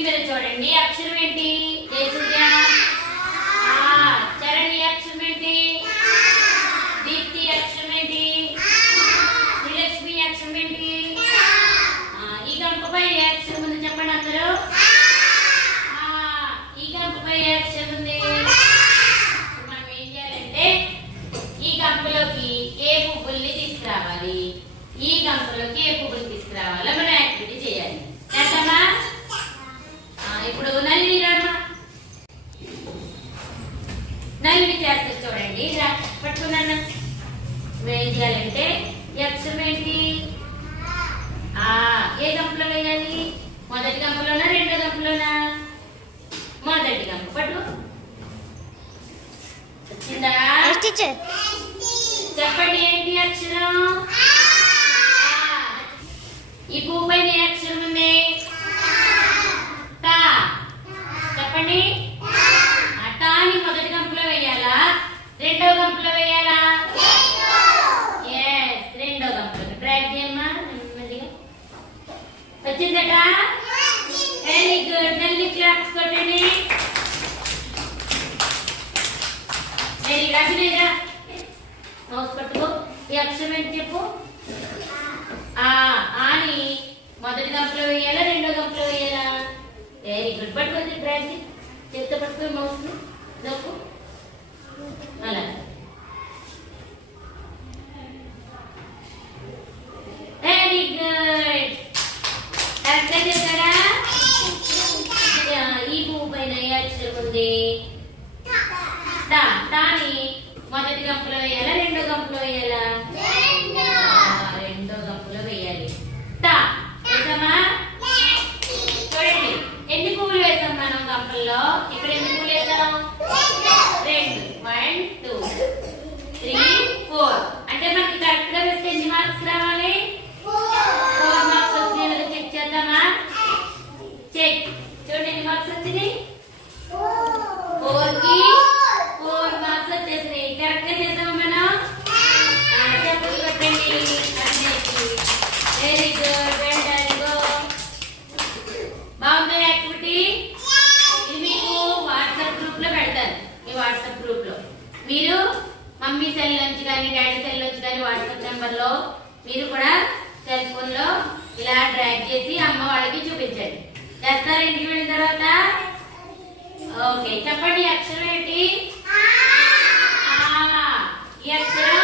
Screen మీద చూడండి. అక్షరం ఏంటి? చరణ్ ఈ అక్షరం ఏంటి? దీప్తి అక్షరం ఏంటి? శ్రీలక్ష్మి అక్షరం ఏంటి? ఈ గంపపై ఏ అక్షరం ఉంది చెప్పండి అందరూ. ఈ గంపపై ఏ అక్షరం ఉంది? మనం ఏం చేయాలంటే ఈ గంపలోకి ఏ పువ్వుల్ని తీసుకురావాలి, ఈ గంపలోకి ఏ పువ్వులు తీసుకురావాలో మనం యాక్టివిటీ చేయాలి. చేద్దామా? ఇప్పుడు నల్లి రామా, నల్లి చేస్తారు చూడండి. పట్టుకున్నాను. ఏం చేయాలంటే ఈ అక్షరం ఏంటి? ఏ గంపలో వేయాలి? మొదటి గంపలోనా రెండో గంపలోనా? మొదటి గంప. పట్టు. వచ్చిందా? చెప్పండి ఏంటి అక్షరం? ఈ పువ్వు పైన ఏ అక్షరం ఉంది? చెప్పండి. టాని మొదటి గంపలో వేయాలా రెండో గంపలో వేయాలా? రెండో గంపలో. డ్రాగ్ చేయమ్మా నెమ్మదిగా. వచ్చిందట. Very good. నల్లి క్లాప్స్ కొట్టండి. వెరీ రాజునేరా మౌస్ పట్టుకో. ఈ అక్షరం ఏంటి చెప్పు. ఆని మొదటి గంపలో వేయాలా రెండో గంపలో వేయాలా? Very good. పట్టుకోండి. డ్రాగ్ చేతితో పట్టుకో. మౌస్ నొక్కు. అలా. Very good. కరెక్ట్ చేశారా? ఈ పువ్వు పైన ఏ అక్షరం ఉంది? టాని మొదటి గంపలో వేయాలా రెండో గంపలో వేయాలా? రెండో గంపలో వేయాలి. వేసామా? చూడండి ఎన్ని పువ్వులు వేసాం మనం గంపల్లో. ఇక్కడ ఎన్ని పువ్వులు వేసాం? 2. 1 2 3 4. అంటే మనకి కరెక్ట్ గా వేస్తే ఎన్ని మార్క్స్ రావాలి? 4 మార్క్స్ వచ్చినాయి. చెక్ చేద్దామా? చెక్. చూడండి ఎన్ని మార్క్స్ వచ్చినాయి. 4 కి 4 మార్క్స్ వచ్చేసినాయి. కరెక్ట్ గా చేసామా మనం? చెప్పండి కొట్టండి. Very good. Well done. Go. బాగుంది యాక్టివిటీ. ఇది మీకు వాట్సాప్ గ్రూప్ లో పెడతాను. మీ వాట్సాప్ గ్రూప్ లో మీరు మమ్మీ సెల్ నుంచి కానీ డాడీ సెల్ నుంచి కానీ వాట్సాప్ నెంబర్ లో మీరు కూడా సెల్ ఫోన్ లో ఇలా డ్రాగ్ చేసి అమ్మ వాళ్ళకి చూపించండి. చేస్తారా ఇంటికి వెళ్ళిన తర్వాత? ఓకే. చెప్పండి అక్షరం ఏంటి? ఈ అక్షరం